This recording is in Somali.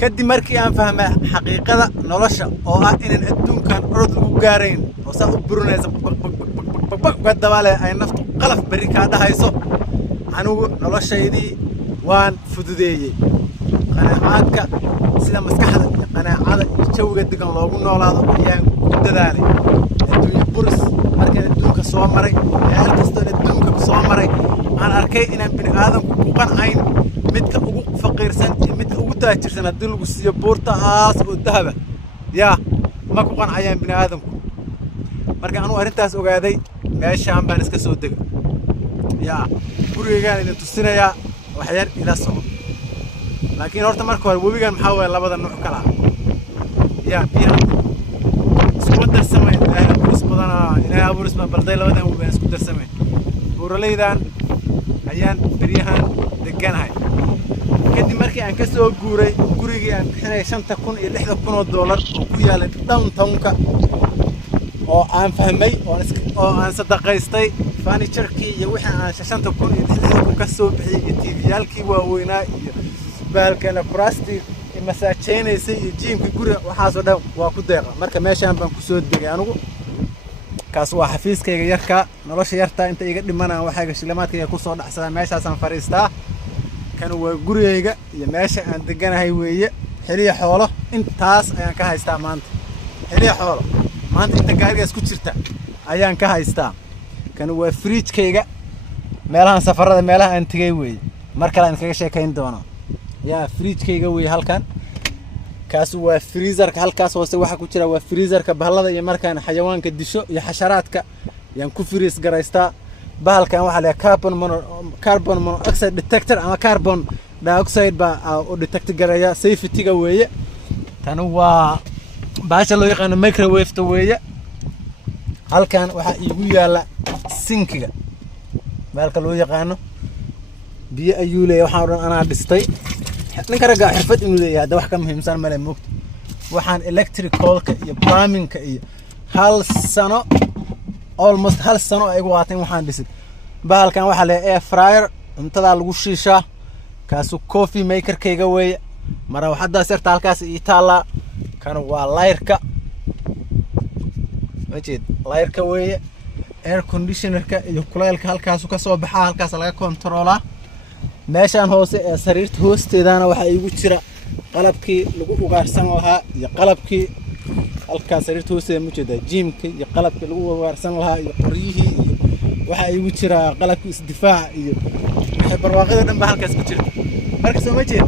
kadib markii aan fahmay xaqiiqada nolosha oo ah inaan adduunkan orod lagu gaarayn oo saa u burinaysa gadabaale ay naftu qalaf bari ka dhahayso anigu noloshaydii waan fududeeyay qanaacadka sida maskaxda qanaacada jawiga degan loogu noolaado ayaan ku dadaalay adduunyo buris markaan adduunka soo maray meel kasta adduunka soo maray aan arkay inaan bini aadamku ku qancayn midka ugu faqiirsan iyo midka ugu taajirsan haddii lagu siiyo buurtaas oo dahaba yaa ma ku qancayaan bini aadamku marka anu arrintaas ogaaday meeshaan baan iska soo degay yaa gurigaygaan idin tusinayaa wax yar ila soco laakiin horta marka hore webigan maxaa weeye labada nooc kala yaa biyaha isku darsamay ilaahay abuuris badana ilaahay abuuris ma balday labadan webigan isku darsamay buuraleydan ayaan beryahan deganahay kadib markii aan ka soo guuray gurigii aan bixinay $5,000 iyo $6,000 oo ku yaala downtown-ka oo aan fahmay oo aan sadaqaystay furniture-kii iyo wixii aan $5,000 iyo $6,000 ka soo bixiyay iyo TV-yaalkii waaweynaa iyo baalkana plastic masaajeynaysa iyo jiimka guriga waxaas oo dhan waa ku deeqa marka meeshaan baan ku soo degay anigu kaas waa xafiiskayga yarka nolosha yarta inta iga dhimanaan waxayga shilimaadkayga ku soo dhacsada meeshaasaan fariistaa kan waa gurigayga iyo meesha aan deganahay weeye xiliya xoolo intaas ayaan ka haystaa maanta xiliya xoolo maanta inta gaarigaas ku jirta ayaan ka haystaa kan waa fridge-kayga meelahan safarada meelaha aan tagay weeye mar kale aan kaga sheekayn doono yaa fridge-kayga weeye halkan kaas waa freezer-ka halkaas hoose waxa ku jira waa freezer-ka bahalada iyo markaan xayawaanka disho iyo xasharaadka yaan ku freeze garaystaa bahalkan waxa la carbon monoxide detector ama carbon dioxide ba oo detect garaya safety-ga weeye tan waa baasha loo yaqaan microwave-ta weeye halkan waxa iigu yaala sink-ga bahalka loo yaqaano biyo ayuu leeyahay waxaan oran anaa dhistay ninka raga xirfad inuu leeyahay hada wax ka muhiimsan ma leh moogta waxaan electrical-ka iyo plumbing-ka iyo almost hal sano ay waateen waxaan dhisay bahalkan waxa la air fryer cuntada lagu shiishaa kaasu coffee maker-kayga weeye mara waxada sirta halkaas ii taala kan waa layrka wajid layrka weeye air conditioner-ka iyo kulaylka halkaas ka soo baxa halkaas laga controlaa meeshaan hoose ee sariirta hoosteedana waxa igu jira qalabkii lagu ugaarsan lahaa iyo qalabkii halkaas sariirta hoosteeda ma jeedaa jiimka iyo qalabkii lagu ugaarsan lahaa iyo qoryihii iyo waxa igu jira qalabkii isdifaac iyo barwaaqada dhan ba halkaas ku jirta marka soo ma jeed